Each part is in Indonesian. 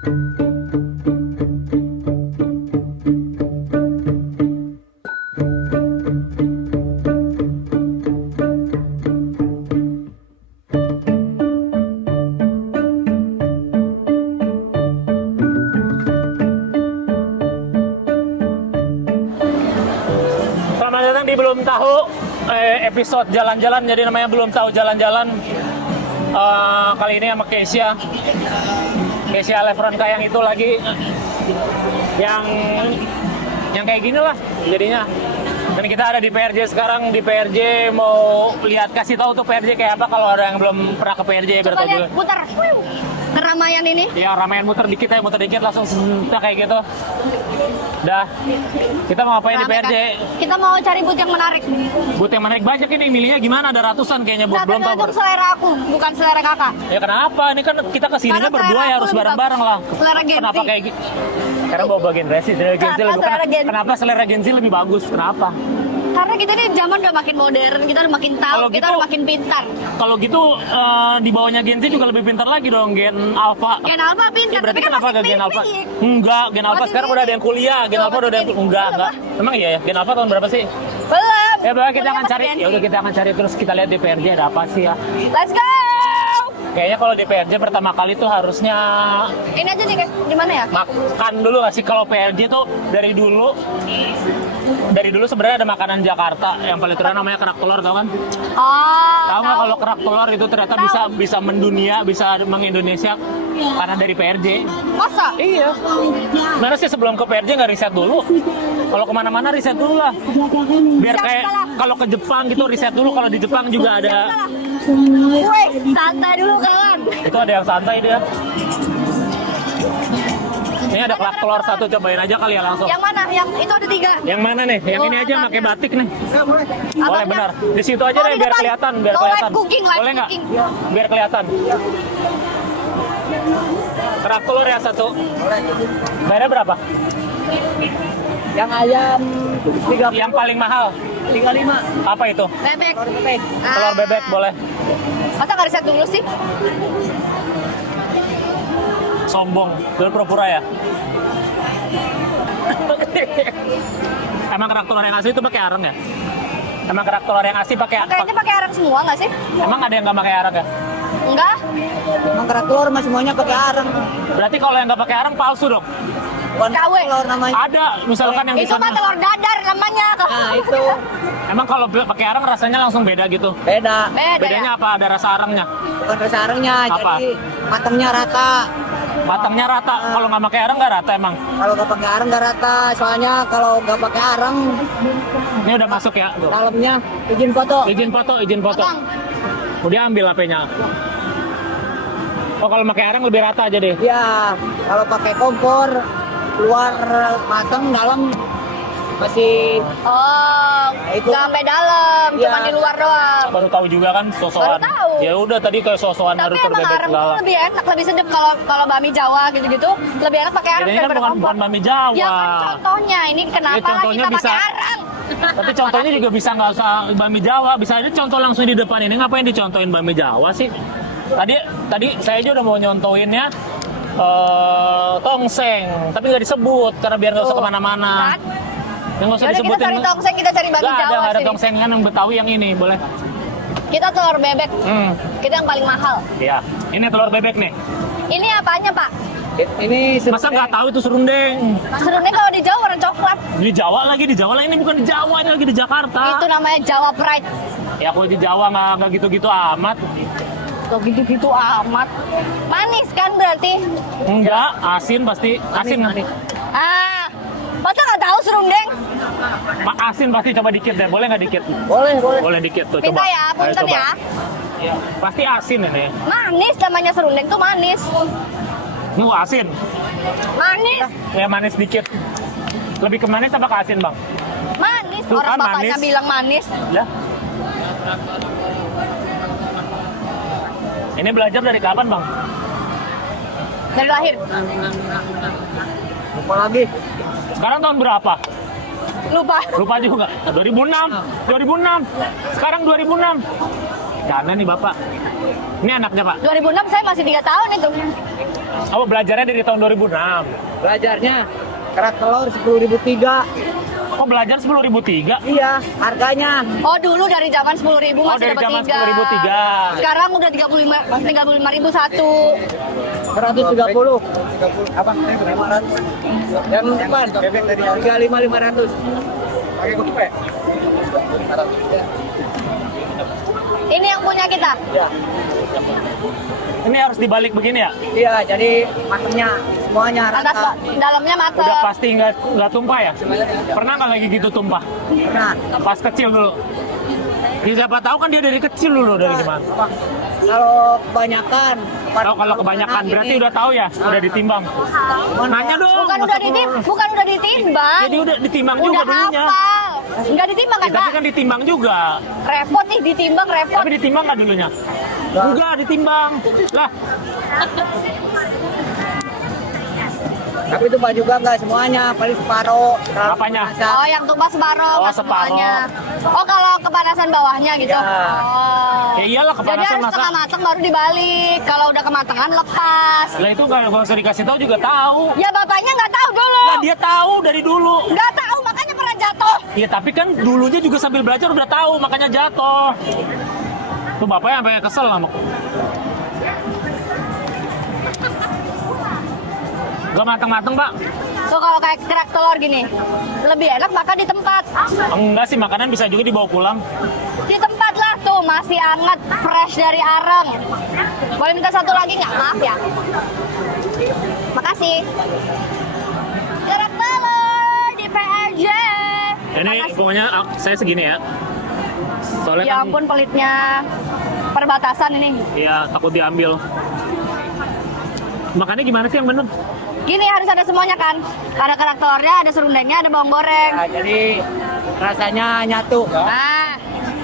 Selamat datang di Belum Tahu episode jalan-jalan, jadi namanya Belum Tahu Jalan-jalan. Kali ini sama Kesia Lefronka yang itu lagi yang kayak gini lah jadinya. Dan kita ada di PRJ sekarang. Di PRJ mau lihat, kasih tahu tuh PRJ kayak apa kalau ada yang belum pernah ke PRJ. Coba lihat, putar keramaian ini. Ya ramean, muter dikit langsung kayak gitu. Dah, kita mau ngapain di PRJ? Kita mau cari booth yang menarik. Booth yang menarik banyak ini, milihnya gimana? Ada ratusan kayaknya, belum tahu. Tergantung selera aku, bukan selera kakak. Ya kenapa? Ini kan kita kesininya Karena berdua ya, harus lebih bareng-bareng lah. Selera Gen Z. Kenapa kayak gitu? Karena bawa bagian Gen Z kenapa selera Gen Z lebih bagus? Kenapa? Karena kita nih zaman udah makin modern, kita udah makin tahu, kita udah makin pintar. Kalau gitu di bawahnya Gen Z juga lebih pintar lagi dong, Gen Alpha. Gen Alpha pintar, Ya, berarti tapi kan kenapa masih ke Gen Alpha? pilih. Enggak, Gen Alpha Masih sekarang udah ada yang kuliah. Gen Alpha udah ada yang enggak. Emang iya ya? Gen Alpha tahun berapa sih? Belum. Ya udah kita akan Masih cari. Gen Z. Ya udah kita akan cari terus, kita lihat di PRJ ada apa sih ya. Let's go. Kayaknya kalau di PRJ pertama kali tuh harusnya Ini aja nih, di mana ya? makan dulu nggak sih? Kalau PRJ tuh dari dulu sebenarnya ada makanan Jakarta yang paling terkenal namanya kerak telur, tau kan? Oh. Tahu nggak kalau kerak telur itu ternyata bisa mendunia, bisa mengindonesia karena dari PRJ. Masa? Iya. Mana sih sebelum ke PRJ nggak riset dulu? Kalau kemana-mana riset dulu lah. Biar kayak kalau ke Jepang gitu riset dulu. Kalau di Jepang juga ada. Woi, santai dulu kawan. Itu ada yang santai dia. Ini ada kerak telur satu, cobain aja kali ya langsung. Yang mana? Yang itu ada 3. Yang mana nih? Yang ini aja pakai batik nih. Boleh Abangnya. benar. Di situ aja Oh, deh di biar depan. kelihatan, No, live cooking, live Boleh nggak? cooking. Biar kelihatan. Kerak telur ya satu. Bayarnya berapa? Yang ayam 3 Yang paling mahal 35. apa itu? Bebek. Telur bebek boleh. Masa nggak riset dulu sih? Sombong, dulu pura-pura ya. Emang kerak telur yang asli itu pakai arang ya? Emang kerak telur yang asli pakai Kayaknya pakai arang semua nggak sih? Emang ada yang nggak pakai arang ya? Enggak. Emang kerak telur mah semuanya pakai arang. Berarti kalau yang nggak pakai arang palsu dong? Bukan KW. telur namanya. Ada, misalkan yang di Itu mah sana. telur dadar namanya. Nah, itu Emang kalau pakai arang rasanya langsung beda gitu? beda. Bedanya ya? apa? Ada rasa arangnya? Bukan rasa arangnya, Apa? jadi matangnya rata. Matangnya rata. Kalau nggak pakai arang nggak rata emang? Kalau nggak pakai arang nggak rata, soalnya kalau nggak pakai arang Ini udah masuk ya? dalamnya izin foto. Izin foto. Abang, Udah ambil HP-nya. Oh kalau pakai arang lebih rata aja deh. Ya, kalau pakai kompor luar matang, dalam masih oh, itu. nggak sampai dalam, Iya. cuma di luar doang. Baru tahu juga kan sosokan. Baru tahu. Ya udah tadi kayak sosokan Tapi Naruto emang bebek arang segala. tuh lebih enak, lebih sedap kalau bami Jawa gitu-gitu, lebih enak pakai arang Bedanya kan daripada kompor. bukan bami Jawa. Ya kan contohnya, ini kenapa Ya, contohnya kita pakai bisa. arang? Tapi contohnya juga bisa nggak usah bami Jawa, bisa aja contoh langsung di depan ini. Ngapain dicontohin bami Jawa sih? Tadi saya aja udah mau nyontohinnya tongseng, tapi nggak disebut karena biar nggak usah kemana-mana. Kan? Yang nggak usah Yaudah, kita disebutin. cari tongseng, kita cari bami Nggak Jawa ada sini. tongseng kan yang Betawi yang ini boleh. Kita telur bebek, kita yang paling mahal. Iya, ini telur bebek nih. Ini apanya Pak? ini Masa nggak tahu itu serundeng? Serundeng kalau di Jawa warna coklat. Di Jawa lagi, ini bukan di Jawa, ini lagi di Jakarta. Itu namanya Jawa Pride. Ya kalau di Jawa nggak gitu-gitu amat. Tuh gitu-gitu amat. Manis kan berarti? Enggak, asin pasti. Asin manis. Ah, masa nggak tahu serundeng? Pak asin pasti, coba dikit deh. Boleh nggak dikit? boleh. Boleh dikit tuh, Minta coba. ya, Ayo, punten coba. ya. Ya, pasti asin ini. Manis namanya serundeng tuh manis. Asin. Manis, Ya manis dikit. Lebih ke manis apa ke asin, Bang? manis. Tuh Orang kan bapaknya manis. bilang manis. Ya. Ini belajar dari kapan, Bang? Dari lahir. Lupa lagi. Sekarang tahun berapa? Lupa. Lupa juga. 2006. 2006. Sekarang 2006. Bercanda nih Bapak. Ini anaknya Pak. 2006 saya masih 3 tahun itu. Oh, belajarnya dari tahun 2006. Belajarnya kerak telur 10.003. Kok belajar 10.003? Iya, harganya. Oh dulu dari zaman 10.000 Oh, masih dari dapat zaman 3. 10.003. Sekarang udah 35.000 satu. 130. Apa? 500. Yang depan 35.500. Pakai gope. Ini yang punya kita. Ya. Ini harus dibalik begini ya? Iya, jadi matangnya semuanya Atas rata. dalamnya mateng. Udah pasti nggak tumpah ya? Pernah nggak lagi gitu tumpah? Nah, Pas kecil dulu. Ya, siapa tahu kan dia dari kecil dulu dari gimana? kalau kebanyakan. Oh, kalau kebanyakan berarti udah tahu ya, udah ditimbang. Nanya dong. Bukan masa udah telur. bukan udah ditimbang. Jadi udah ditimbang juga Udah dulunya. hafal. Enggak ditimbang Ya, kan, tapi Pak? kan ditimbang juga. Repot nih ditimbang, repot. Tapi ditimbang nggak dulunya? Enggak, ditimbang. Lah, Tapi itu Pak juga nggak semuanya, paling separuh. Kalau Apanya? masak. Oh, yang tumpah separuh, Oh, nggak separuh. semuanya. Oh, kalau kepanasan bawahnya gitu. Ya. Oh. ya iyalah Jadi kepanasan harus masa. setengah matang baru dibalik. Kalau udah kematangan lepas. Lah itu nggak usah dikasih tahu juga tahu. Ya bapaknya nggak tahu dulu. Lah dia tahu dari dulu. Nggak tahu makanya pernah jatuh. Iya tapi kan dulunya juga sambil belajar udah tahu makanya jatuh. Tuh bapaknya sampai kesel sama. Gak mateng-mateng Pak. So kalau kayak kerak telur gini, lebih enak makan di tempat. Enggak sih makanan bisa juga dibawa pulang. Di tempat lah tuh masih hangat, fresh dari areng. Boleh minta satu lagi nggak? Maaf ya. Makasih. Kerak telur di PRJ. Ini Makasih. pokoknya saya segini ya. Soalnya Ya kan ampun pelitnya. Perbatasan ini. ya takut diambil. Makannya gimana sih yang bener? Gini harus ada semuanya kan. Ada kerak telurnya, ada serundengnya, ada bawang goreng. Nah, jadi rasanya nyatu. Nah,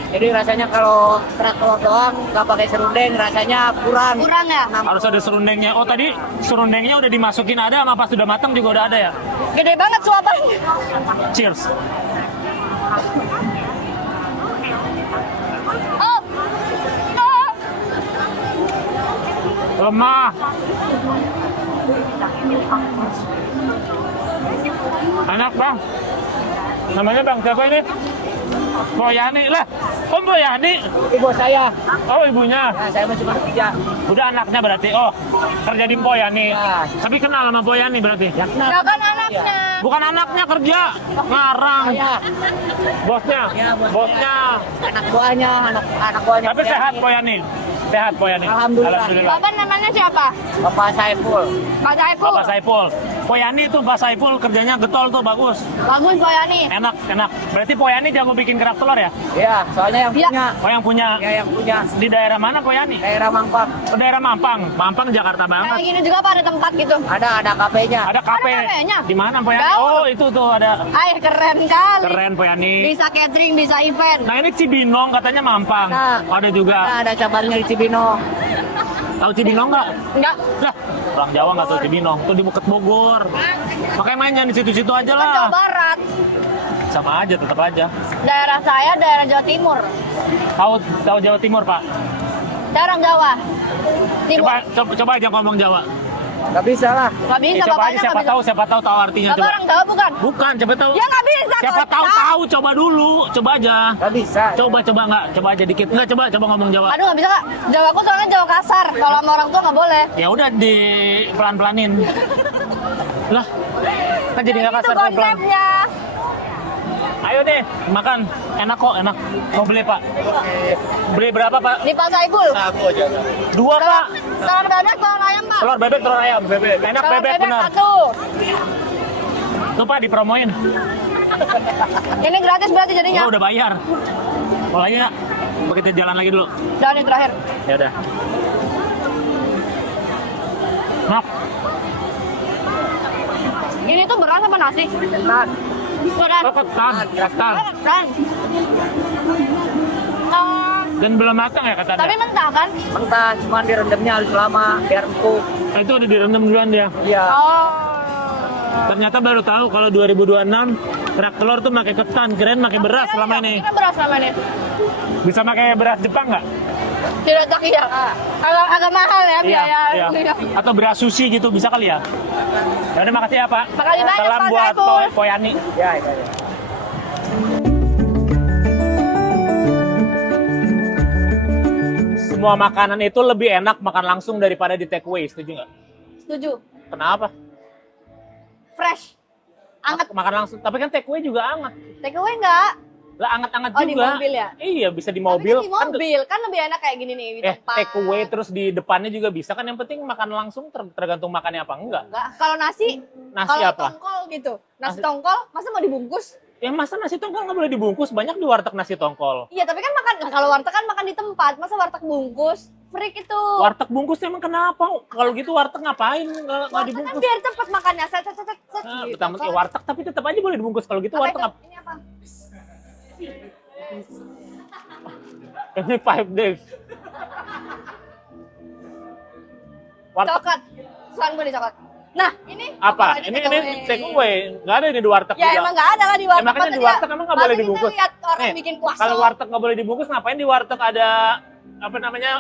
Jadi rasanya kalau kerak telur doang nggak pakai serundeng, rasanya kurang. kurang ya? Harus ada serundengnya. Oh tadi serundengnya udah dimasukin ada sama pas sudah matang juga udah ada ya? Gede banget suapannya. Cheers. Oh. Oh. Lemah. Enak bang. Namanya bang siapa ini? Boyani lah. Oh Boyani. Ibu saya, Oh ibunya. nah, saya masih kerja. Udah anaknya berarti. Oh kerja di Boyani. Ya. Tapi kenal sama Boyani berarti. Ya, kenal. Ya kan anaknya. Bukan anaknya kerja. Ngarang. Saya, Bosnya. Ya, Bosnya. anak buahnya, anak buahnya. Tapi sehat Boyani. Sehat Boyani. Alhamdulillah. Bapak namanya siapa? Bapak Saiful. Pak Saiful. Bapak Saiful. Boyani tuh Pak Saiful kerjanya getol tuh bagus. Bagus Boyani. Enak, enak. Berarti Boyani jago bikin kerak telur ya? Ya, soalnya yang Ya. punya. Oh yang punya. Ya, yang punya. Di daerah mana Boyani? Daerah Mampang. Ke daerah Mampang. Mampang Jakarta Kayak banget. gini juga Pak ada tempat gitu. Ada kafenya. Ada kafe. Ada kafenya? Di mana Boyani? Tahu. Oh itu tuh ada. Ay, keren kali. Keren Boyani. Bisa catering, bisa event. Nah ini Cibinong katanya Mampang. Nah. Ada juga. Ada cabangnya di Cibinong. Tahu Cibinong nggak? Enggak. Lah, orang Jawa nggak tahu Cibinong. Tuh di Bukit Bogor. Makanya mainnya di situ-situ aja Kan Jawa lah. Barat. Sama aja, tetap aja. Daerah saya daerah Jawa Timur. Tahu Jawa Timur Pak. Saya orang Jawa. Timur. Coba aja ngomong Jawa. Gak bisa lah. Nggak bisa, coba bapaknya aja siapa nggak bisa. tahu artinya Bapak coba. orang Jawa bukan? Bukan, coba tahu. Ya nggak bisa. Siapa kalau tahu coba dulu, coba aja. Gak bisa. Coba coba aja dikit. Enggak coba ngomong Jawa. Aduh nggak bisa kak. Jawa aku soalnya Jawa kasar. Kalau sama orang tua nggak boleh. Ya udah di pelan-pelanin. Lah, kan jadi nggak Itu kasar pelan-pelan. konsepnya. Ayo deh, makan. Enak kok, enak. Mau beli Pak? Beli berapa Pak? Di Pak Saiful. Dua Pak. Telur bebek, telur ayam Pak. Telur bebek, telur ayam. Enak Telur bebek benar. satu. Tuh Pak dipromoin. Ini gratis berarti jadinya. Oh udah bayar. Mau lagi nggak? Apa kita jalan lagi dulu? Dan ini terakhir. Ya udah. Nah, Ini tuh beras apa nasi? Ketan. Beras. oh, ketan. Ketan. Dan belum matang ya katanya. Tapi mentah kan? Mentah, cuman direndamnya harus lama biar empuk. Itu udah direndam duluan dia. Iya. Oh. Ternyata baru tahu kalau 2026 kerak telur tuh pakai ketan, keren pakai beras selama ini. Ini kan beras selama ini. Bisa pakai beras Jepang nggak? Shirataki ya. Agak mahal ya biaya. Iya. Atau beras sushi gitu bisa kali ya. Ya udah makasih ya Pak. Makasih banyak, Salam Pak buat Saiful. Poyani. Ya, itu. Semua makanan itu lebih enak makan langsung daripada di take away, setuju nggak? Setuju. Kenapa? Fresh. Anget. Makan langsung, tapi kan take away juga anget. Take away enggak? Lah anget-anget Oh, juga. di mobil ya? Iya, bisa di Tapi mobil. kan di mobil kan lebih enak kayak gini nih di tempat. Take away terus di depannya juga bisa kan, yang penting makan langsung tergantung makannya apa enggak. Enggak. Kalau nasi, Nasi kalau apa? tongkol gitu. Nasi Nasi- tongkol masa mau dibungkus? Ya masa nasi tongkol nggak boleh dibungkus? Banyak di warteg nasi tongkol. Iya, tapi kan makan kalau warteg kan makan di tempat. Masa warteg bungkus? Freak itu. Warteg bungkus emang kenapa? Kalau gitu warteg ngapain nggak Warteg kan dibungkus? biar cepet makannya. Set Nah, gitu. pertama ya warteg tapi tetap aja boleh dibungkus. Kalau gitu Apa warteg itu? apa? Ini apa? Ini 5 days. Warteg Coklat. Suan gue di coklat. Nah, ini apa? Ini take away. Nggak ada ini di warteg Ya juga. emang nggak ada lah di warteg. makanya di Maksudnya, warteg emang nggak boleh masa dibungkus. Kita lihat orang Nih, bikin kuasa. kalau warteg nggak boleh dibungkus, ngapain di warteg ada apa namanya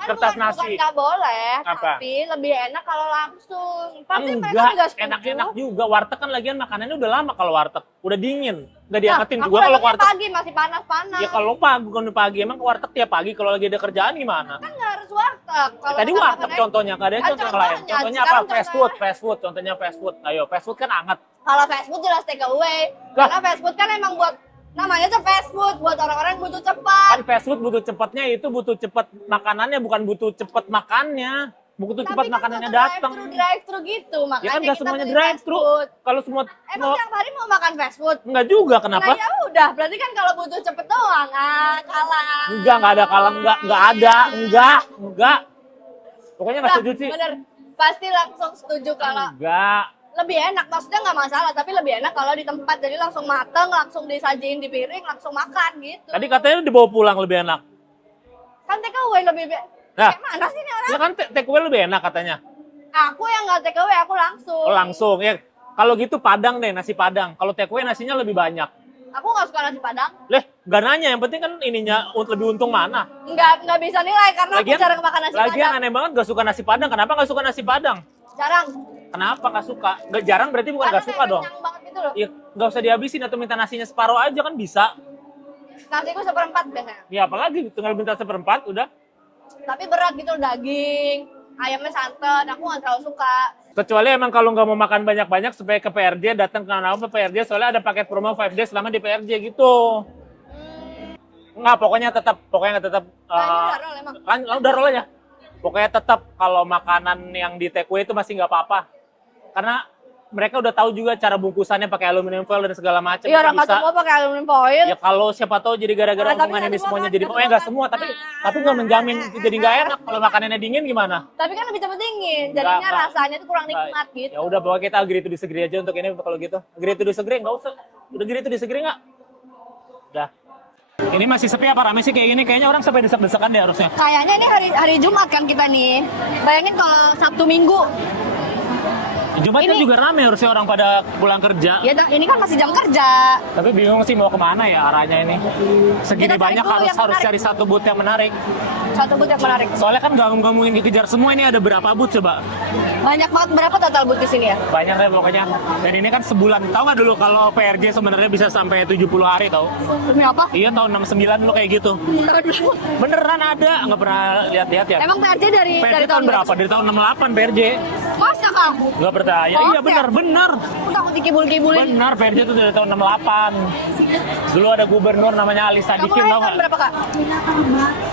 kertas bukan nasi? nggak boleh, Apa? tapi lebih enak kalau langsung. Pasti mereka Enggak, juga setuju. enak-enak juga. Warteg kan lagian makanannya udah lama kalau warteg. Udah dingin. Nggak diangetin Nah, juga aku kalau dapetnya warteg. pagi masih panas-panas. Ya kalau pagi, bukan pagi. Emang ke warteg tiap pagi kalau lagi ada kerjaan gimana? Kan nggak harus warteg. Kalau Tadi kita warteg makannya- contohnya, nggak ada Ah, contoh yang lain. contohnya, Contohnya apa? sekarang Fast food, fast food. Contohnya fast food. Ayo, fast food kan anget. Kalau fast food jelas take away. Lah. Karena fast food kan emang buat namanya tuh fast food buat orang-orang yang butuh cepat. Kan fast food butuh cepatnya itu butuh cepat makanannya, bukan butuh cepat makannya. Butuh cepat Tapi kan makanannya butuh datang. drive-thru gitu. Makanya Ya kan nggak kita semuanya beli drive fast thru. food. Kalau semua Emang tiap hari mau makan fast food? enggak juga, kenapa? Nah ya udah, berarti kan kalau butuh cepet doang, kalah. Enggak ada kalah, enggak ada, enggak. Pokoknya nggak Nah, setuju sih. bener, pasti langsung setuju kalau Enggak. lebih enak. Maksudnya nggak masalah, tapi lebih enak kalau di tempat. Jadi langsung mateng, langsung disajiin di piring, langsung makan gitu. Tadi katanya dibawa pulang lebih enak. Kan take away lebih Nah. kayak mana sih nih orang? Ya kan take away lebih enak katanya. Aku yang nggak take away, aku langsung. Oh, langsung ya. Kalau gitu Padang deh, nasi Padang. Kalau take away nasinya lebih banyak. Aku nggak suka nasi padang. Leh, nggak nanya. Yang penting kan ininya lebih untung mana. Nggak bisa nilai karena aku jarang makan nasi lagian padang. aneh banget gak suka nasi Padang. Kenapa gak suka nasi Padang? Jarang. Kenapa gak suka? Gak jarang berarti bukan Karena gak suka kayak dong. kenyang banget gitu loh. Ya gak usah dihabisin atau minta nasinya separuh aja kan bisa. Nasiku seperempat biasanya. Ya apalagi tinggal minta seperempat udah. Tapi berat gitu loh, daging, ayamnya santan, aku nggak terlalu suka. Kecuali emang kalau nggak mau makan banyak-banyak supaya ke PRJ datang ke PRJ soalnya ada paket promo 5 days selama di PRJ gitu. Nggak, pokoknya tetap Nah, ini udah roll emang. kan udah roll aja. Pokoknya tetap kalau makanan yang di take away itu masih nggak apa-apa. Karena mereka udah tahu juga cara bungkusannya pakai aluminium foil dan segala macam. Iya, orang bisa. nggak semua pakai aluminium foil. Ya kalau siapa tahu jadi gara-gara Nah, tapi omongan nggak ini semua semuanya kan, jadi nggak pokoknya nggak semua semua kan. tapi nggak menjamin jadi nggak enak kalau makanannya dingin gimana? Tapi kan lebih cepet dingin, jadinya Nggak. rasanya tuh kurang nikmat gitu. Ya udah pokoknya kita agree to disagree aja untuk ini kalau gitu. Agree to disagree nggak usah. Udah agree to disagree nggak? Udah. Ini masih sepi apa rame sih kayak gini? Kayaknya orang sampai desak-desakan deh harusnya. Kayaknya ini hari Jumat kan kita nih. Bayangin kalau Sabtu Minggu. Jumat kan Ini- juga rame harusnya orang pada pulang kerja. Ya ini kan masih jam kerja. Tapi bingung sih mau kemana ya arahnya ini. Segini Kita cari banyak dulu harus yang harus menarik. cari satu booth yang menarik. Satu booth yang menarik. Soalnya kan nggak mungkin dikejar semua, ini ada berapa booth coba? Banyak banget, berapa total booth di sini ya? Banyak deh pokoknya. Dan ini kan sebulan. Tahu nggak dulu kalau PRJ sebenarnya bisa sampai 70 hari tau? Demi apa? Iya tahun 69 dulu kayak gitu. Beneran ada, nggak pernah lihat-lihat ya. Emang PRJ dari PRJ tahun berapa? Dari tahun 68 PRJ. Masa Kang? Nggak percaya. Oh, Iya bener, bener. Aku takut dikibul-kibulin. Bener, PRJ itu dari tahun 68. Dulu ada gubernur namanya Ali Kamu Sadikin, lahir tau tahun nggak? berapa Kak?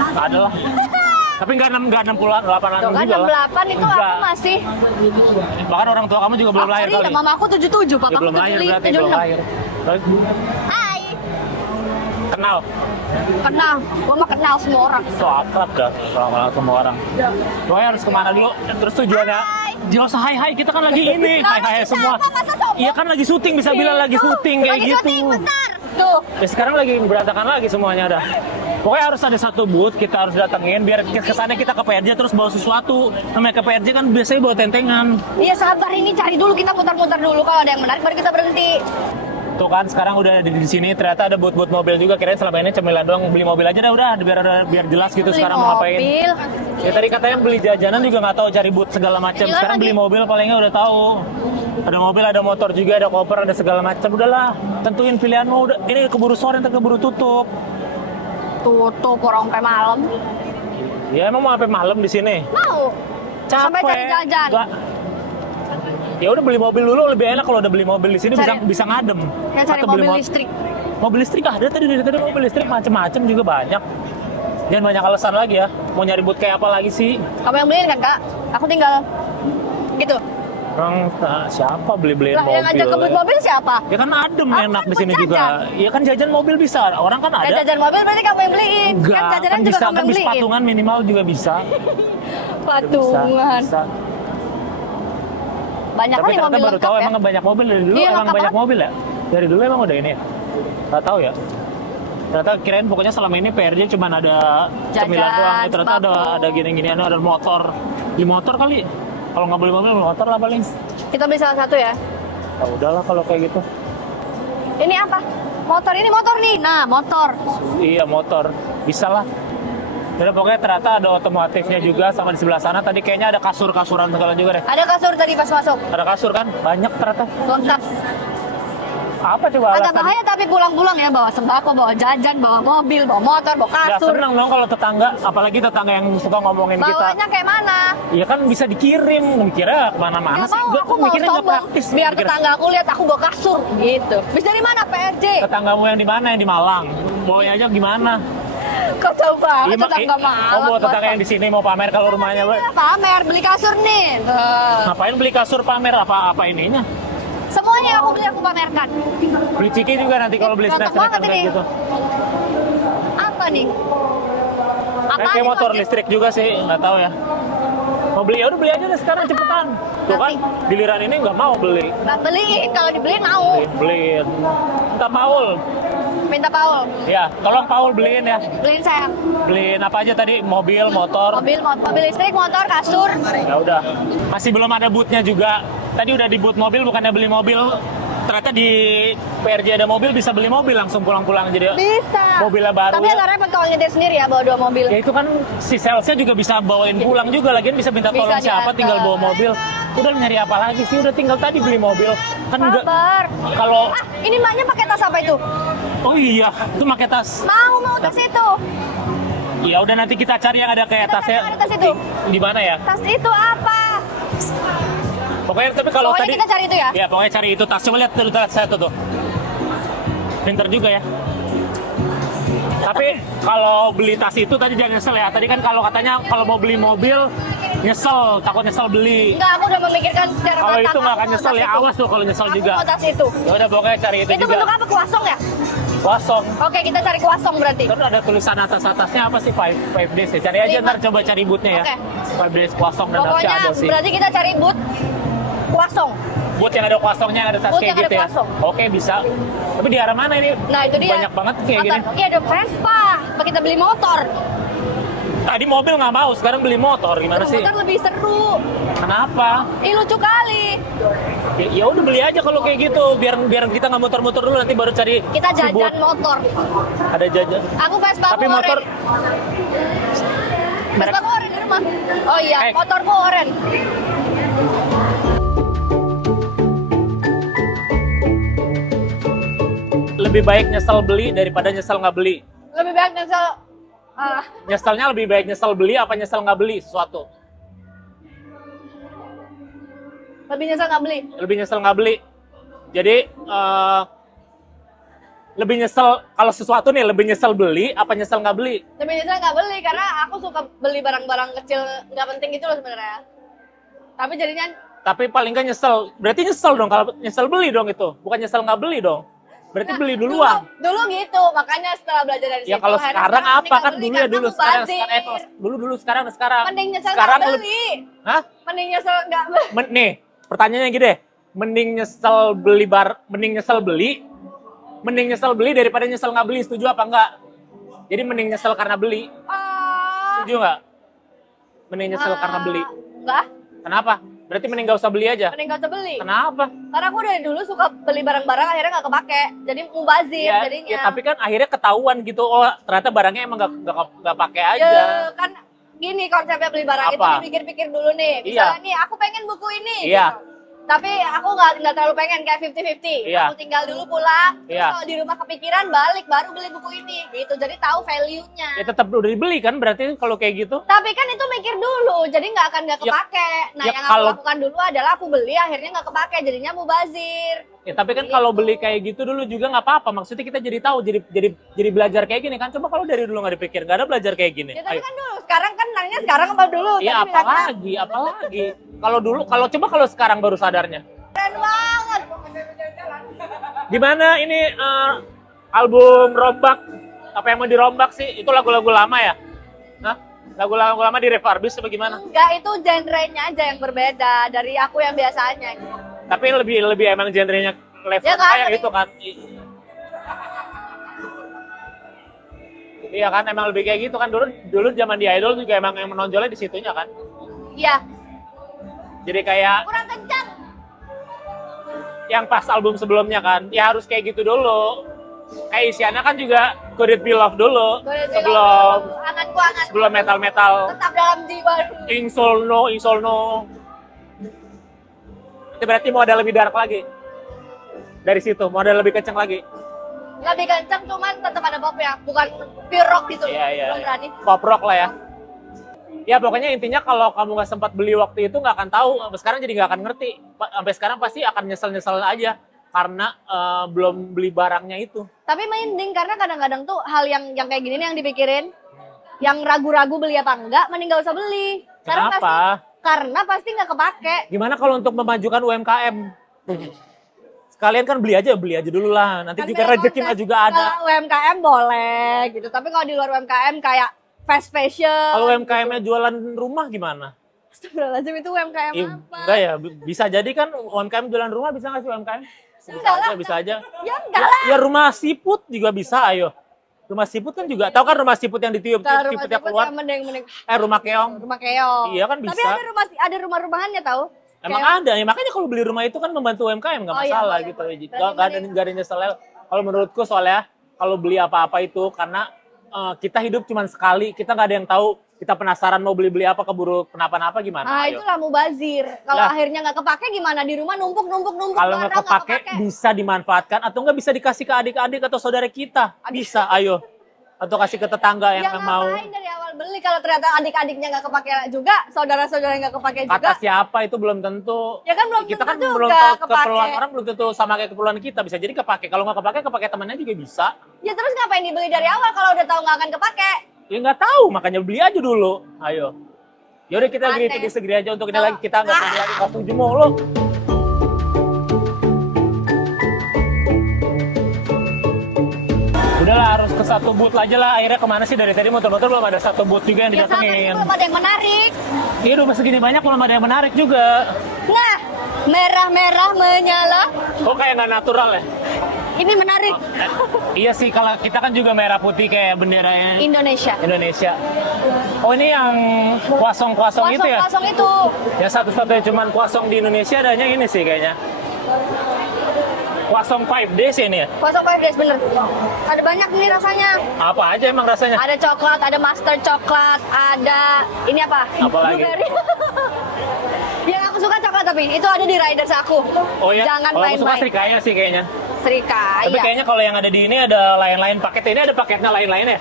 Nggak ada lah. Tapi nggak 68-an Tuh kan juga lah. 68 itu aku Enggak. masih. Bahkan orang tua kamu juga belum lahir Iya, kali. mama aku 77, Ya, papa belum aku lahir 75, berarti, belum lahir. Hai. Kenal. Kenal, gua mah kenal semua orang. So akrab dah kalau kenal semua orang. Pokoknya harus kemana dulu? Terus tujuannya? Jelas hai kita kan lagi ini, hai semua. Siapa? Masa sombong? Iya kan lagi syuting, bisa bilang lagi syuting kayak Lagi gitu. syuting, bentar. Tuh, Ya sekarang lagi berantakan lagi semuanya dah. Pokoknya harus ada satu booth, kita harus datengin biar kesannya kita ke PRJ terus bawa sesuatu. Namanya ke PRJ kan biasanya bawa tentengan. iya sabar ini cari dulu, kita muter-muter dulu. Kalau ada yang menarik baru kita berhenti. Tuh kan sekarang udah di sini ternyata ada booth-booth mobil juga. Kirain selama ini cemilan doang, beli mobil aja dah udah biar jelas gitu Beli sekarang mau ngapain. mobil. Ya tadi katanya beli jajanan juga nggak tahu, cari booth segala macam. Gila Sekarang lagi. beli mobil palingnya udah tahu. Ada mobil, ada motor juga, ada koper, ada segala macam. Udahlah, tentuin pilihanmu. Udah, ini keburu sore, ntar keburu tutup. Tutup orang sampai malam. Ya emang mau sampai malam di sini. Mau. Sampai cari jajan. Nggak. Ya udah beli mobil dulu, lebih enak kalau udah beli mobil di sini Cari- bisa ngadem. Kayak cari Atau beli mobil listrik. Mobil listrik ada tadi dari tadi mobil listrik macem-macem juga banyak. Jangan banyak alasan lagi ya. Mau nyari boot kayak apa lagi sih? Kamu yang beliin kan kak? Aku tinggal gitu. Orang siapa beliin Lah mobil? yang ngajak kebut mobil siapa? Ya kan adem Aku enak kan di sini buat juga. Ya kan jajan mobil bisa. Orang kan Ya ada. jajan mobil berarti kamu yang beliin. Enggak, Kan jajanan kan juga bisa kamu kan yang bis beliin. patungan minimal juga bisa. Patungan. Bisa. Banyak Tapi kali ternyata mobil baru lengkap tahu ya. emang banyak mobil dari dulu Iya, emang lengkap banyak banget. mobil ya. Dari dulu emang udah ini ya. Gak tahu ya. Ternyata kirain pokoknya selama ini PR-nya cuma ada Jajan, cemilan doang. Ternyata sembako. ada gini-ginian, ada motor. Di motor kali. Kalau nggak beli mobil, motor lah paling. Kita beli salah satu ya. Ya udahlah kalau kayak gitu. Ini apa? Motor ini motor nih. Nah motor. Iya motor, bisa lah. Udah pokoknya ternyata ada otomotifnya juga sama di sebelah sana. Tadi kayaknya ada kasur-kasuran segala juga deh. Ada kasur tadi pas masuk. Ada kasur kan? Banyak ternyata. Lengkap. Apa coba Agak alasan? bahaya tapi pulang-pulang ya bawa sembako, bawa jajan, bawa mobil, bawa motor, bawa Nggak kasur. seneng dong kalau tetangga, apalagi tetangga yang suka ngomongin kita. Bawanya kayak mana? Iya kan bisa dikirim, kira kemana-mana Gak sih. mau, Gue aku mau mikirnya nggak sombong. praktis. Biar Mikir- tetangga aku lihat aku bawa kasur gitu. Bis dari mana PRJ? Tetanggamu yang di mana? Yang di Malang. Bawanya aja gimana? Kok coba Iya, tetangga oh, malam. bawa tetangga yang di sini mau pamer kalau rumahnya. Be. Pamer, beli kasur nih. Tuh. Ngapain beli kasur pamer? Apa ininya? Semuanya yang aku beli aku pamerkan. Beli ciki juga nanti kalau beli Cocok snack banget kayak ini. gitu. Apa nih? Apa Kayak ini motor maksudnya? listrik juga sih, nggak tahu ya. Mau beli ya udah beli aja deh sekarang cepetan. Tuh kan, Nanti. giliran ini nggak mau beli. Nggak beliin, kalau dibeliin mau. Beliin. Minta Paul. Minta Paul, Ya, tolong Paul beliin ya. beliin saya. Beliin apa aja tadi? Mobil, motor. Mobil listrik, motor, kasur. Ya udah. Masih belum ada bootnya juga. Tadi udah di boot mobil, bukannya beli mobil. Ternyata di PRJ ada mobil, bisa beli mobil langsung pulang-pulang jadi. Bisa. Mobilnya baru. Tapi agak repot kalau nyetir sendiri ya bawa 2 mobil. Ya itu kan si salesnya juga bisa bawain pulang juga, lagian bisa minta Bisa tolong siapa, diantar. tinggal bawa mobil. Udah nyari apa lagi sih? Udah tinggal tadi beli mobil. Kan enggak. Sabar. Kalau Ah, ini mbaknya pakai tas apa itu? oh iya, itu pakai tas. Mau tas itu. Ya udah nanti kita cari yang ada kayak Kita tasnya. cari yang ada tas itu. Di mana ya? Tas itu apa? Pokoknya tapi kalau Pokoknya tadi kita cari itu ya? Ya, pokoknya cari itu tas. Coba lihat tuh tas saya tuh. Pinter juga ya. Tapi kalau beli tas itu tadi jangan nyesel ya. Tadi kan kalau katanya kalau mau beli mobil nyesel, takut nyesel beli. Enggak, aku udah memikirkan secara Kalau matang. itu nggak Aku akan mau nyesel tas ya. itu. Awas tuh kalau nyesel Aku juga. mau tas itu. Ya udah pokoknya cari itu Itu bentuk juga. apa? Kuasong ya? Kosong. Oke, kita cari kuasong berarti. Terus ada tulisan atas-atasnya apa sih? 5 days ya. Cari aja 5. ntar coba cari bootnya ya. Oke. 5 days kosong dan harusnya Pokoknya ada sih. berarti kita cari boot kuasong. Boot yang ada kosongnya, ada tas Boot kayak yang ada gitu ya. kuasong. Oke bisa. Tapi di arah mana ini? Nah, itu dia. Banyak banget kayak gini. Iya, ada Vespa. Apa kita beli motor? Tadi mobil nggak mau, sekarang beli motor. Gimana sih? Motor lebih seru. Kenapa? Ih, lucu kali. Ya udah beli aja kalau kayak gitu. Biar kita nggak muter-muter dulu, nanti baru cari Kita si boot. jajan motor. Ada jajan. Aku Vespa Tapi aku motor oren. Vespa aku oren di rumah. Oh iya, Eh. motorku oren. lebih baik nyesel beli daripada nyesel nggak beli. Lebih baik nyesel. Nyeselnya lebih baik nyesel beli apa nyesel nggak beli sesuatu? Lebih nyesel nggak beli. Lebih nyesel nggak beli. Jadi lebih nyesel kalau sesuatu nih, lebih nyesel beli apa nyesel nggak beli? Lebih nyesel nggak beli karena aku suka beli barang-barang kecil nggak penting gitu loh sebenarnya. Tapi jadinya Tapi paling nggak nyesel. Berarti nyesel dong kalau nyesel beli dong itu. Bukan nyesel nggak beli dong. Berarti Nah, beli duluan. Dulu gitu, makanya setelah belajar dari Ya situ. kalau akhirnya sekarang mending apa nggak kan beli dulu ya karena dulu mubazir. dulu sekarang. Mending nyesel Sekarang nggak lebih- beli. Hah? Mending nyesel nggak beli. Nih, pertanyaannya gini deh. Mending nyesel beli daripada nyesel nggak beli. Setuju apa enggak? Jadi mending nyesel karena beli. Ah, Setuju nggak? Mending nyesel karena beli. Enggak. Kenapa? Berarti mending nggak usah beli aja. Mending gak usah beli. Kenapa? Karena aku dari dulu suka beli barang-barang akhirnya gak kepake. Jadi mubazir Ya, jadinya. ya, tapi kan akhirnya ketahuan gitu. Oh, ternyata barangnya emang nggak pakai aja. Ya, kan gini konsepnya beli barang itu Apa? dipikir-pikir dulu nih. Iya. Misalnya nih, aku pengen buku ini. Iya. Gitu. Tapi aku nggak terlalu pengen kayak 50-50. Iya. Aku tinggal dulu pulang. Terus Iya. kalau di rumah kepikiran balik baru beli buku ini. Gitu. Jadi tahu value-nya. Ya tetap udah dibeli kan berarti kalau kayak gitu. Tapi kan itu mikir dulu, jadi nggak akan nggak Ya, kepake. Nah, ya yang kalau- aku lakukan dulu adalah aku beli, akhirnya nggak kepake, jadinya mubazir. Ya tapi kan kalau beli kayak gitu dulu juga nggak apa-apa. Maksudnya kita jadi tahu, jadi belajar kayak gini kan. Coba kalau dari dulu nggak dipikir, nggak ada belajar kayak gini. Ya tapi Ayo. kan dulu, sekarang kan nanya sekarang apa dulu? Iya Tadi bilangnya, apalagi. Kalau dulu, kalau sekarang baru sadarnya. keren banget. Gimana ini album Rombak? Apa yang mau dirombak sih? Itu lagu-lagu lama ya? Hah? Lagu-lagu lama di refurbish apa gimana? Enggak, itu genrenya aja yang berbeda dari aku yang biasanya. Tapi lebih emang genrenya level Ya kan, kayak tapi- gitu kan. Iya kan emang lebih kayak gitu kan dulu zaman di Idol juga emang yang menonjolnya di situnya kan. Iya, Jadi kayak kurang kencang. yang pas album sebelumnya kan, ya harus kayak gitu dulu. Kayak Isyana kan juga Could It Be Love dulu Boleh sebelum bilang, anganku. sebelum metal Tetap dalam jiwa. Insolno. Itu berarti mau ada lebih dark lagi. Dari situ mau ada lebih kenceng lagi. Lebih kencang, cuman tetap ada pop ya, bukan pure rock gitu. Iya. Belum berani. Pop rock lah ya. Ya pokoknya intinya kalau kamu nggak sempat beli waktu itu nggak akan tahu. Sampai sekarang jadi nggak akan ngerti. Sampai sekarang pasti akan nyesel-nyesel aja karena belum beli barangnya itu. Tapi mending karena kadang-kadang tuh hal yang kayak gini nih yang dipikirin, yang ragu-ragu beli apa enggak, mending gak usah beli. Kenapa? Karena pasti nggak kepake. Gimana kalau untuk memajukan UMKM? Sekalian kan beli aja dulu lah. Nanti Kan juga kayak rezeki mah kontes. juga ada. Kalau UMKM boleh gitu, tapi kalau di luar UMKM kayak fast fashion. Kalau UMKM-nya jualan rumah gimana? Astagfirullahaladzim, itu UMKM Ih, apa? enggak ya, bisa jadi kan UMKM jualan rumah bisa nggak sih UMKM? Bisa Enggak lah. aja, bisa aja. Ya enggak lah. Ya rumah siput juga bisa, ayo. Rumah siput kan juga, tahu kan rumah siput yang ditiup, Kalau rumah siputnya siput keluar? ya mending Rumah keong. rumah keong. Iya kan Tapi bisa. ada rumah-rumahannya tahu. Emang ada, ya makanya kalau beli rumah itu kan membantu UMKM, nggak Oh iya, masalah boleh, gitu. boleh. Nggak ada nyeselnya. Kalau menurutku soalnya, kalau beli apa-apa itu, karena kita hidup cuma sekali, kita nggak ada yang tahu, kita penasaran mau beli-beli apa, keburu kenapa-napa gimana, Nah, ayo. itulah mubazir. Kalau Lah. akhirnya nggak kepake gimana? Di rumah numpuk. Kalau nggak kepake bisa dimanfaatkan atau nggak bisa dikasih ke adik-adik atau saudara kita, bisa, ayo. Atau kasih ke tetangga yang Ya mau. ngapain dari awal beli kalau ternyata adik-adiknya nggak kepake juga, saudara-saudara nggak kepake juga. Kata siapa itu belum tentu. Ya kan belum Kita kan tentu belum juga tahu kepake. keperluan orang, belum tentu sama kayak keperluan kita. Bisa jadi kepake. Kalau nggak kepake temannya juga bisa. Ya terus ngapain dibeli dari awal kalau udah tahu nggak akan kepake? Ya nggak tahu, makanya beli aja dulu. Ayo. Yaudah kita Aneh. gini segini aja untuk ini lagi. Kita nggak perlu lagi nggak setuju mulu. Udahlah harus ke satu booth aja lah. Akhirnya kemana sih dari tadi motor-motor belum ada satu booth juga yang Ya sama didatengin. belum ada yang menarik. Iya udah segini banyak belum ada yang menarik juga. Nah, merah-merah menyala. Kok kayak nggak natural ya? Ini menarik. Iya sih, kalau kita kan juga merah putih kayak benderanya Indonesia. Indonesia. Oh ini yang kuasong-kuasong itu ya? Kosong itu. Ya satu-satunya cuman kuasong di Indonesia adanya ini sih kayaknya. Kuasong 5D sih ini ya? Kosong 5 days bener. Ada banyak nih rasanya. Apa aja emang rasanya? Ada coklat, ada master coklat, ada ini apa? Apa lagi? Blueberry. Yang aku suka coklat tapi itu ada di Riders aku. Oh ya, Jangan kalau aku suka main-main. Srikaya sih kayaknya. Srikaya. Tapi kayaknya kalau yang ada di ini ada lain-lain paket. Ini ada paketnya lain-lain ya?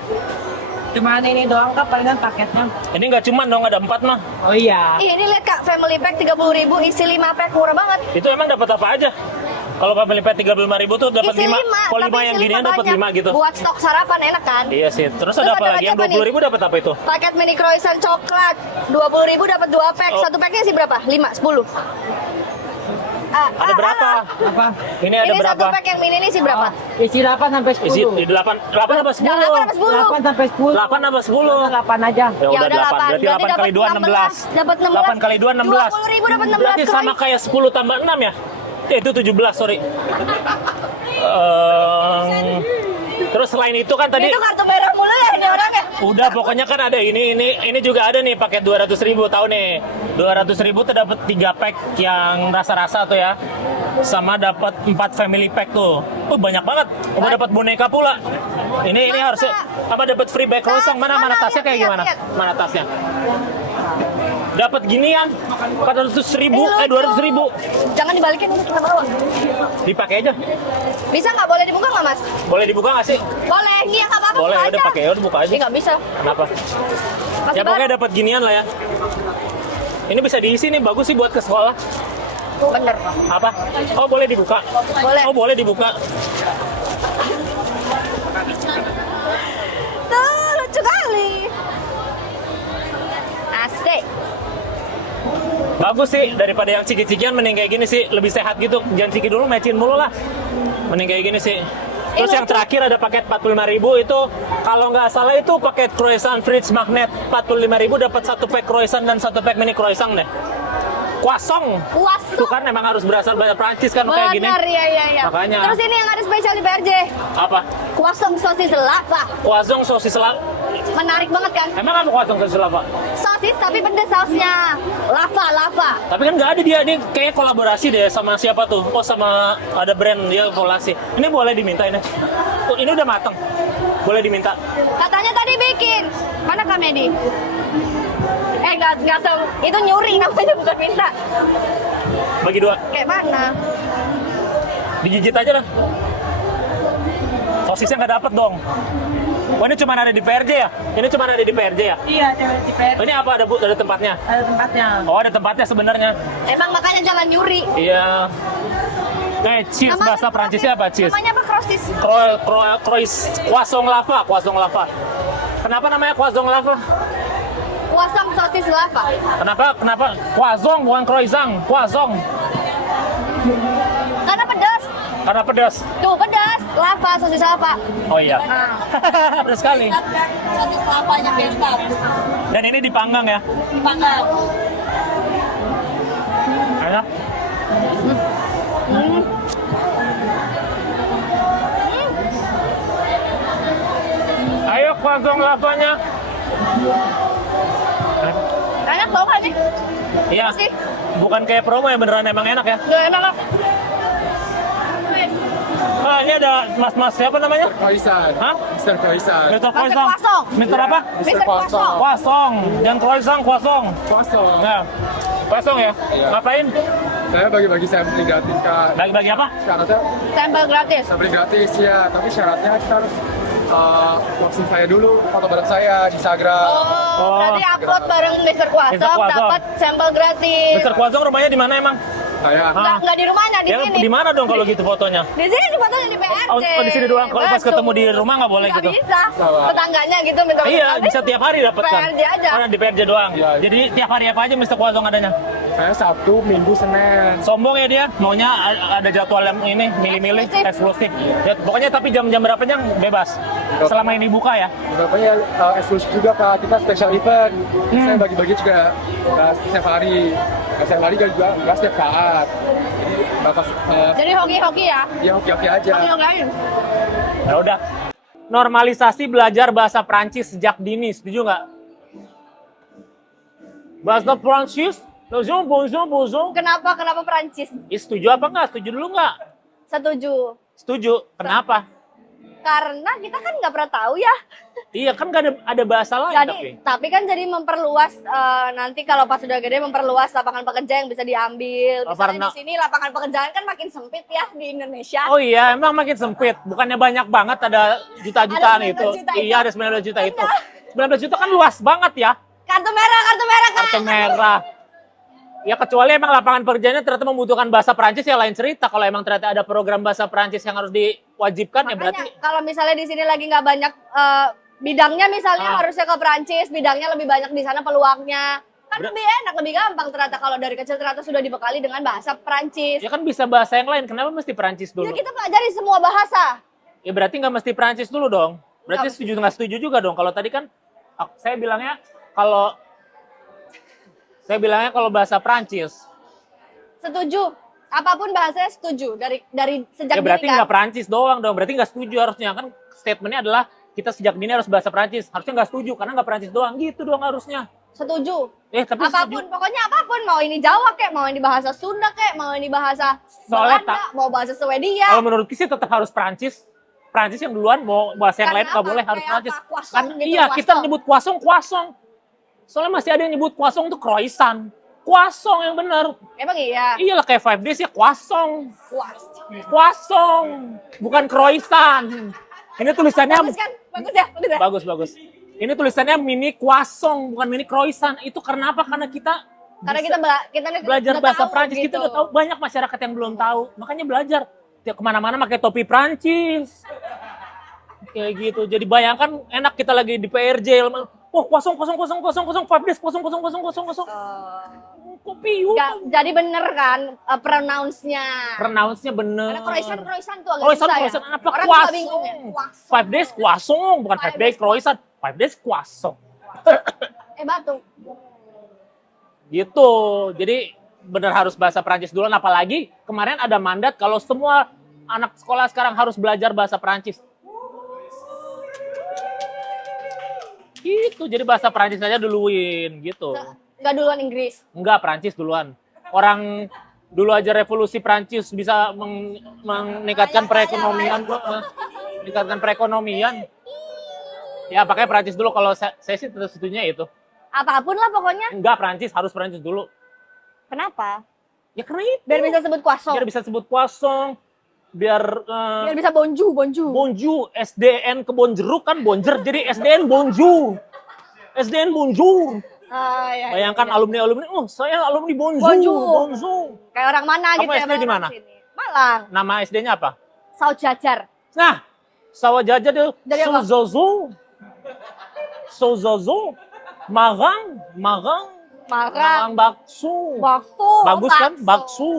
Cuman ini doang kak palingan paketnya. Ini nggak cuman dong, ada 4 mah. Oh iya. Ih, ini lihat Kak, family pack 30.000 isi 5 pack murah banget. Itu emang dapat apa aja? Kalau family pack 35.000 tuh dapat Isi 5. 5, Kalau 5 tapi yang isi ginian 5 dapat banyak. 5 gitu. Buat stok sarapan enak kan? Iya sih. Terus Terus ada apa ada lagi? Yang lagi apa nih? 20.000 dapat apa itu? Paket mini croissant coklat 20.000 dapat 2 pack. Oh. Satu packnya sih berapa? 5, 10. Ada berapa? Apa? Ini ada Ini berapa? satu pack yang mini ini sih berapa? Isi 8 sampai 10. Isi di 8 apa 10? 8 apa 10? 8 sampai 10. 8 apa 10? 8 aja. Ya udah 8. Berarti 8 kali 2 16. Dapat 16. 8 kali 2 16. 20.000 dapat 16. Berarti sama Kroy. kayak 10 tambah 6 ya? Itu 17, sorry. Terus selain itu kan tadi Itu kartu merah mulu ya ini nih orangnya. Udah pokoknya kan ada ini juga ada nih paket 200.000 tahu nih. 200.000 tuh dapat 3 pack yang rasa-rasa tuh ya. Sama dapat 4 family pack tuh. Banyak banget. Udah dapat boneka pula. Ini Masa? harusnya apa dapat free bag croissant mana tasnya kayak gimana? lihat. Mana tasnya? Dapat ginian 400.000 200.000. Jangan dibalikin untuk kita bawa. Dipakai aja. Bisa nggak? Boleh dibuka nggak, Mas? Boleh dibuka nggak sih? Boleh. Iya, nggak apa-apa. Boleh, buka udah aja. pakai udah buka aja. Ini nggak bisa. Kenapa? Masih Ya pokoknya baru. dapat ginian lah ya. Ini bisa diisi nih, bagus sih buat ke sekolah. Bener. Apa? Oh boleh dibuka. Boleh. Oh boleh dibuka. Tuh, lucu kali. Asik. Bagus sih daripada yang ciki-cikian, mending kayak gini sih, lebih sehat gitu. Jangan ciki dulu, mecin mulu lah. Mending kayak gini sih. Terus yang terakhir ada paket 45.000 itu kalau nggak salah itu paket croissant fridge magnet 45.000 dapat 1 pack croissant dan 1 pack mini croissant deh. Croissant. Puas. Itu kan memang harus berasal dari Prancis kan kayak gini. Benar, iya. Makanya. Terus ini yang ada spesial di PRJ. Apa? Croissant sosis lava. Croissant sosis lava. Menarik banget kan? Emang apa croissant sosis lava? Sosis tapi pedes sausnya. Lava. Tapi kan nggak ada dia kayak kolaborasi deh sama siapa tuh? Oh sama ada brand dia kolaborasi. Ini boleh diminta ini. Oh, ini udah mateng. Boleh diminta. Katanya tadi bikin. Mana Kamedi? Nggak tahu. Itu nyuri namanya, bukan minta. Bagi 2. Kayak mana? Digigit aja lah. Sosisnya nggak dapet dong. Oh ini cuma ada di PRJ ya? Ini cuma ada di PRJ ya? Iya, di PR Oh, ini apa ada ada tempatnya? ada tempatnya. Oh ada tempatnya sebenarnya. Emang makanya jangan nyuri. Iya. Cheese bahasa Prancisnya apa cheese? Namanya apa? Croissis. Croissant lava. Kenapa namanya croissant lava? Croissant sosis lava. Kenapa? Croissant bukan croissant, croissant. Karena pedas. Karena pedas. Tuh pedas. Lava, sosis lava. Oh iya. Nah. Pedas sekali. Sosis lavanya pesta. Dan ini dipanggang ya. Dipanggang. Enak. Ayo croissant lavanya. Enak tau kan nih? Iya. Sih. Bukan kayak promo ya, beneran emang enak ya. Udah enak lah. Nah, ini ada mas-mas siapa namanya? Croissant. Hah? Mr. Croissant. Mr. Croissant. Croissant. Mr. apa? Mr. Croissant. Croissant. Dan croissant. Croissant. Nah, croissant ya? Iya. Ngapain? Saya bagi-bagi sampling gratis Kak. Bagi-bagi apa? Syaratnya Sampel gratis. sampling gratis ya, tapi syaratnya kita harus posting saya dulu foto bareng saya di Instagram. Oh, berarti upload bareng Mr. Croissant Mr. Croissant. dapat sampel gratis. Mr. Croissant rumahnya di mana emang? Saya Nggak di rumahnya, di Ya, sini. di mana dong kalau gitu fotonya? Di sini di fotonya di PRJ. Oh, di sini doang. Kalau pas Betul. ketemu di rumah nggak boleh Nggak gitu? bisa. Tetangganya gitu minta Iya, bisa tiap hari dapat kan? PRJ aja. Oh, di PRJ doang. Iya. Jadi tiap hari apa aja Mr. Croissant adanya? saya Sabtu, Minggu, Senin. Sombong ya dia, maunya ada jadwal yang ini milih-milih eksklusif. Ya, pokoknya tapi jam-jam berapanya bebas. Selama ini buka ya. Beberapa eksklusif juga Kak, kita special event. Saya bagi-bagi juga nggak setiap hari. Nggak setiap hari juga nggak setiap saat. Jadi batas Jadi hoki-hoki ya. ya oke-oke aja. Hoki-hokiin. Ya udah. Normalisasi belajar bahasa Prancis sejak dini, setuju nggak? Bahasa Prancis? Bonjour. Kenapa Perancis? Setuju apa nggak? Setuju dulu nggak? Setuju. Setuju. Kenapa? Karena kita kan nggak pernah tahu ya. Iya kan nggak ada bahasa lain Tapi kan jadi memperluas nanti kalau pas sudah gede memperluas lapangan pekerja yang bisa diambil. Oh, Misalnya karena- di sini lapangan pekerjaan kan makin sempit ya di Indonesia. Oh iya, emang makin sempit. Bukannya banyak banget ada juta-jutaan Ada 19 itu. juta itu. Iya, ada 19 juta itu. 19 juta kan luas banget ya. Kartu merah. Kartu merah. Ya kecuali emang lapangan pekerjaannya ternyata membutuhkan bahasa Prancis ya lain cerita. Kalau emang ternyata ada program bahasa Prancis yang harus diwajibkan ya berarti Makanya kalau misalnya di sini lagi nggak banyak bidangnya misalnya harusnya ke Perancis, bidangnya lebih banyak di sana peluangnya. Kan lebih enak, lebih gampang ternyata kalau dari kecil ternyata sudah dibekali dengan bahasa Perancis. ya kan bisa bahasa yang lain. Kenapa mesti Prancis dulu? Ya kita pelajari semua bahasa. Ya berarti nggak mesti Prancis dulu dong. Berarti Nggak setuju nggak setuju juga dong. Kalau tadi kan saya bilangnya kalau bahasa Prancis. Setuju. Apapun bahasanya setuju dari sejak Ya berarti dini kan. nggak Prancis doang dong. Berarti nggak setuju harusnya kan statementnya adalah kita sejak dini harus bahasa Prancis. Harusnya nggak setuju karena nggak Prancis doang. Gitu doang harusnya. Setuju. Tapi Apapun, setuju. pokoknya apapun. Mau ini Jawa kek, mau ini bahasa Sunda kek, mau ini bahasa Soalnya Belanda, mau bahasa Swedia. Kalau menurut sih tetap harus Prancis. Prancis yang duluan, mau bahasa yang Karena lain nggak apa? boleh, harus Kayak Prancis. apa? Croissant Kan gitu, iya, kita croissant. nyebut croissant. Soalnya masih ada yang nyebut croissant tuh croissant. Croissant yang benar. Emang iya. Iyalah kayak 5 days ya croissant. Wah. Croissant, bukan croissant. Ini tulisannya Bagus kan? Bagus ya? Bagus ya? bagus. Ini tulisannya mini croissant, bukan mini croissant. Itu karena apa? Karena kita Karena bisa kita belajar udah bahasa tahu Prancis, kita gitu. udah tahu. Banyak masyarakat yang belum tahu, makanya belajar. Tiap kemana-mana pakai topi Prancis. Kayak gitu. Jadi bayangkan enak kita lagi di PRJ. Oh, 5 days, 0. Kopi. Nggak, jadi bener kan pronounce-nya. Pronounce-nya bener. Karena croissant tuh agak Croissant, susah croissant ya. apa? Orang Croissant. suka bingung ya. Croissant. 5 days croissant, bukan 5 5 days days croissant. 5 days croissant. Batuk. Gitu. Jadi bener harus bahasa Prancis dulu. Apalagi kemarin ada mandat kalau semua anak sekolah sekarang harus belajar bahasa Prancis. Gitu. Jadi bahasa Prancis aja duluin gitu. Nggak duluan Inggris. Enggak, Prancis duluan. Orang dulu aja revolusi Prancis bisa meningkatkan perekonomian. Meningkatkan perekonomian. Ya, pakai Prancis dulu. Kalau saya sih tetap setujunya itu. Apapun lah pokoknya. Enggak, Prancis harus Prancis dulu. Kenapa? Ya karena itu. Biar bisa sebut croissant. Biar bisa sebut croissant. Biar Biar bisa bonjour. bonjour, SDN kebon jeruk kan bonjer, jadi SDN bonjour. SDN bonjour. Iya, Bayangkan alumni-alumni, oh saya alumni bonjour. Bonjour. Kayak orang mana Kamu gitu ya. SD di orang mana? sini. Malang. Nama SD-nya apa? Saud Jajar. Nah, sawah jajar itu Dari apa? Sozozo, Marang Marang. bakso. Bakso. Bagus kan? bakso. Bakso.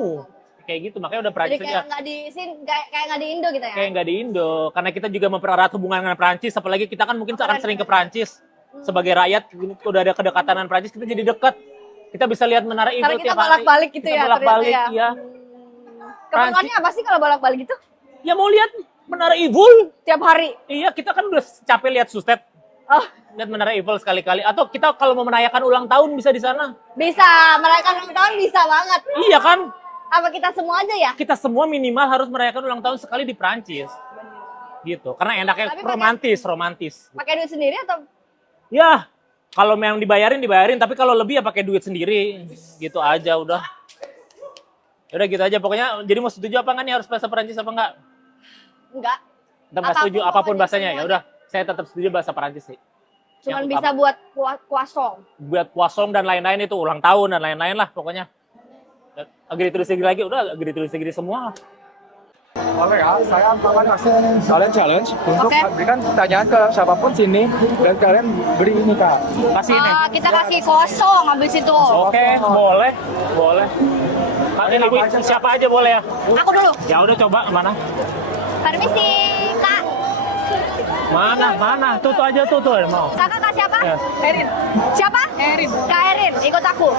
Kayak gitu, makanya udah Jadi Prancis kayak aja. nggak di sini, kayak nggak di Indo gitu ya. Kayak nggak di Indo, karena kita juga mempererat hubungan dengan Prancis, apalagi kita kan mungkin akan sering ke Prancis. Sebagai rakyat, udah ada kedekatan dengan Prancis, kita jadi dekat. Kita bisa lihat Menara Eiffel Karena kita tiap hari. bolak-balik gitu Kita ya, bolak-balik, ternyata ya. Keperluannya apa sih kalau bolak-balik gitu? Ya mau lihat Menara Eiffel. Tiap hari. Iya, kita kan udah capek lihat Sustet. Oh, Lihat Menara Eiffel sekali-kali. Atau kita kalau mau merayakan ulang tahun bisa di sana. bisa. Merayakan ulang tahun bisa banget. Iya kan? Apa kita semua aja ya? Kita semua minimal harus merayakan ulang tahun sekali di Prancis. Gitu. Karena enaknya Tapi pakai- romantis. Pakai duit sendiri atau Ya, kalau memang dibayarin, tapi kalau lebih ya pakai duit sendiri. Gitu aja udah. Udah gitu aja pokoknya. Jadi mau setuju apa enggak nih harus bahasa Perancis apa enggak? enggak? Tetap nggak setuju Apapun apapun pokoknya, bahasanya. Ya semuanya. udah, saya tetap setuju bahasa Perancis sih. Cuman Yang bisa utama. buat kuasong. Buat puasong dan lain-lain itu ulang tahun dan lain-lain lah pokoknya. Agree tulis lagi udah agree tulis semua. Boleh ya, saya akan kasih kalian challenge untuk Oke. berikan pertanyaan ke siapapun sini dan kalian beri ini kak. Kasih ini. Kita kasih kosong habis itu. Oke, boleh. Ini Ibu, siapa aja boleh ya? Aku dulu. Ya udah coba mana? Permisi, Kak. Mana? Tuh aja tuh mau. Kakak Kak siapa? Ya. Erin. Siapa? Erin. Kak Erin, ikut aku.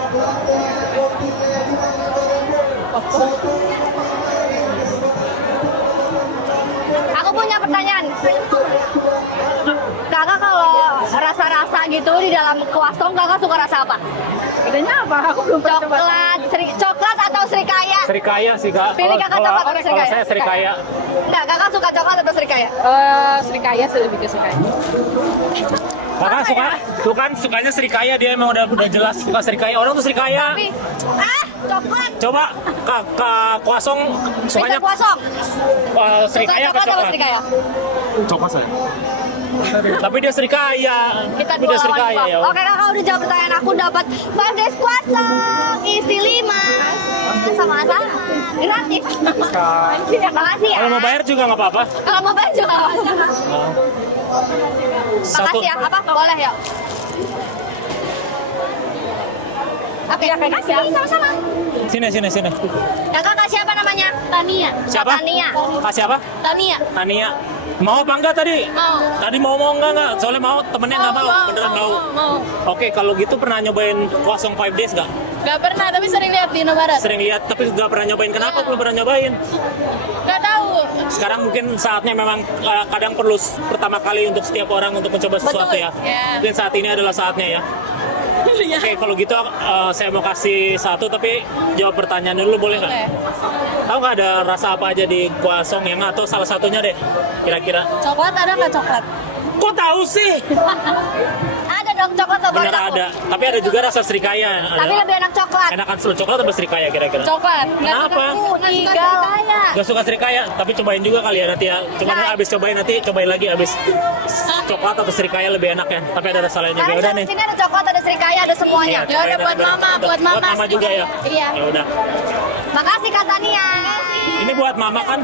Aku punya pertanyaan. Kakak kalau rasa-rasa gitu di dalam kuasong, kakak suka rasa apa? Bedanya apa? Aku belum pernah coba. Coklat atau serikaya? Serikaya sih kak. Pilih kakak coklat atau Kalau serikaya? saya serikaya. Enggak, kakak suka coklat atau serikaya? Serikaya lebih ke serikaya. Kakak suka, tuh kan sukanya serikaya, dia emang udah jelas suka serikaya. Orang tuh serikaya. Tapi, coklat. Coba kak kuasong sukanya Bisa kuasong. serikaya Suka ke coklat atau coklat? serikaya? Coklat saya. Tapi dia serikaya. Kita Tapi dua dia lawan serikaya dua. ya. Oke, kakak udah jawab pertanyaan aku, dapat 5 days kuasong isi 5 sama-sama gratis. Makasih ya. Kalau mau bayar juga nggak apa-apa. Kalau mau bayar juga. Makasih ya. Apa? Boleh ya. Oke, makasih. Sama-sama. Sini. Kakak kak siapa namanya? Tania. Siapa? Tania. Kak siapa? Tania. Tania. Mau apa enggak tadi? Mau. Tadi mau enggak? Soalnya mau, temennya nggak mau. Beneran mau. Mau. Oke, kalau gitu pernah nyobain kuasong 5 days nggak? Gak pernah, tapi sering lihat di Indomaret. Sering lihat tapi nggak pernah nyobain. Kenapa belum pernah nyobain? Gak tahu. Sekarang mungkin saatnya memang kadang perlu pertama kali untuk setiap orang untuk mencoba sesuatu Betul, ya. ya. Mungkin saat ini adalah saatnya ya. Iya. Oke, kalau gitu saya mau kasih satu tapi jawab pertanyaan dulu boleh nggak? Boleh. Tahu nggak ada rasa apa aja di kuasong yang atau salah satunya deh kira-kira? Coklat ada nggak coklat? Kok tahu sih? Ada dong coklat favorit Bener aku. ada. Tapi ada juga rasa serikaya. Tapi lebih enak coklat. Enakan selalu coklat atau serikaya kira-kira? Coklat. Kenapa? Tiga. Gak suka serikaya, tapi cobain juga kali ya nanti ya. Cuma Nah. abis cobain nanti, cobain lagi abis coklat atau serikaya lebih enak ya. Tapi ada rasa lainnya. Karena Ya udah di nih. sini ada coklat, ada serikaya, ada semuanya. Iya, Ya udah buat mama, buat mama. Buat mama juga ya. Iya. Ya udah. Makasih Kak Tania. Ini buat mama kan?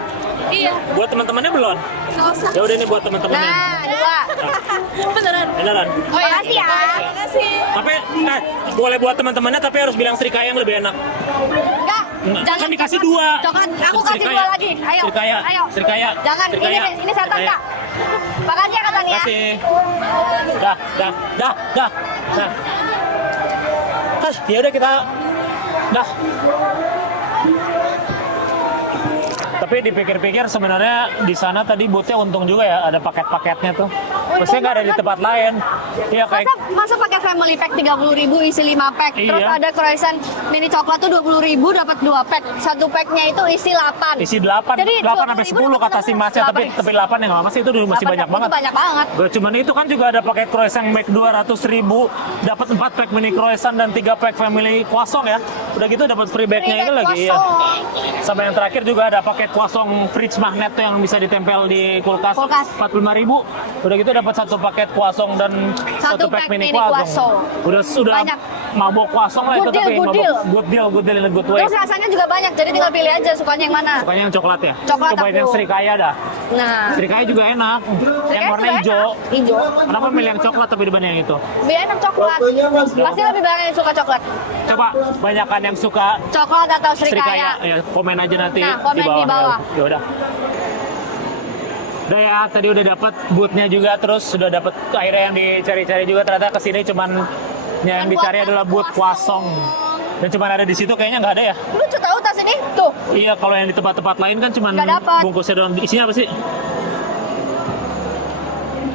Iya. Buat teman-temannya belum? Ya udah ini buat teman-temannya. Nah, dua. Beneran. Beneran. Oh ya. Makasih ya. Makasih. Tapi boleh buat teman-temannya tapi harus bilang serikaya yang lebih enak. Enggak. Kan dikasih dua. Coklat. Aku kasih Serikaya. dua lagi. Ayo. Serikaya. Ayo. Serikaya. Jangan. Serikaya. Ini setan Serikaya. Kak. Makasih ya Kak Tania. Kasih. Dah. Dah. Ya udah kita dah. Tapi dipikir-pikir sebenarnya di sana tadi boothnya untung juga ya ada paket-paketnya tuh. Maksudnya nggak ada di tempat lain. Iya kayak Masa pakai family pack 30.000 isi 5 pack. Iya. Terus ada croissant mini coklat tuh 20.000 dapat 2 pack. Satu packnya itu isi 8. isi 8 Jadi sampai 10 kata si Masnya tapi 8 ya nggak apa sih itu masih 8 banyak itu banget. banyak banget. Gak cuman itu kan juga ada paket croissant make 200.000, dapat 4 pack mini croissant dan 3 pack family croissant ya. Udah gitu dapat free bagnya ini lagi ya. Sama yang terakhir juga ada paket croissant fridge magnet tuh yang bisa ditempel di kulkas, Kulkas. 45.000. Udah gitu dapat satu paket croissant dan Satu satu pack pack mini mini croissant. Sudah Banyak. mabok croissant lah itu Good deal, tapi good mabok deal. good deal in a good way. Terus rasanya juga banyak. Jadi tinggal pilih aja sukanya yang mana. Sukanya yang coklat ya? Coklat Cobain aku. yang serikaya dah. Nah, Serikaya juga enak. Yang warna hijau. Hijau. Kenapa milih yang coklat tapi dibanding yang itu? Lebih enak coklat. Pasti lebih banyak yang suka coklat. Coba banyakan yang suka Coklat atau serikaya. ya komen aja nanti Nah, komen di bawah. Ya udah. Udah ya, tadi udah dapat bootnya juga, terus sudah dapat akhirnya yang dicari-cari juga ternyata kesini cuman yang dicari adalah boot kuasong. Dan cuman ada di situ kayaknya nggak ada ya. Lucu tahu tas ini. Tuh. Iya, kalau yang di tempat-tempat lain kan cuman Nggak dapat. bungkusnya doang. Isinya apa sih?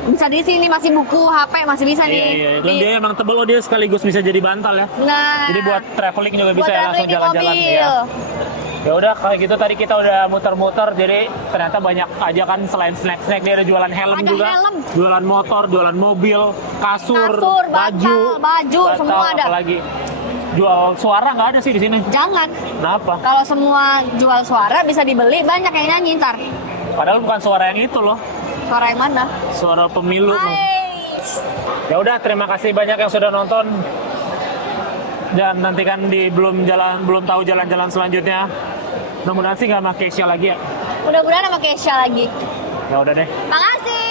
Bisa di sini masih buku, HP masih bisa nih. Iya. Dan dia emang tebel, dia sekaligus bisa jadi bantal ya. Nah. Jadi buat traveling juga bisa buat ya, langsung traveling di jalan-jalan mobil. ya. Ya udah kalau gitu tadi kita udah muter-muter jadi ternyata banyak aja kan selain snack-snack dia ada jualan helm Ada juga, helm. jualan motor, jualan mobil, kasur, Baju, bantal, semua ada. apalagi jual suara nggak ada sih di sini. Jangan. Kenapa? Kalau semua jual suara bisa dibeli, banyak yang nyanyi ntar. Padahal bukan suara yang itu loh, Suara yang mana? suara pemilu. Hai. Ya udah terima kasih banyak yang sudah nonton. Dan nantikan di belum tahu jalan-jalan selanjutnya. Mudah-mudahan sih nggak sama Keisha lagi ya. Mudah-mudahan sama Keisha lagi. Ya udah deh. Makasih.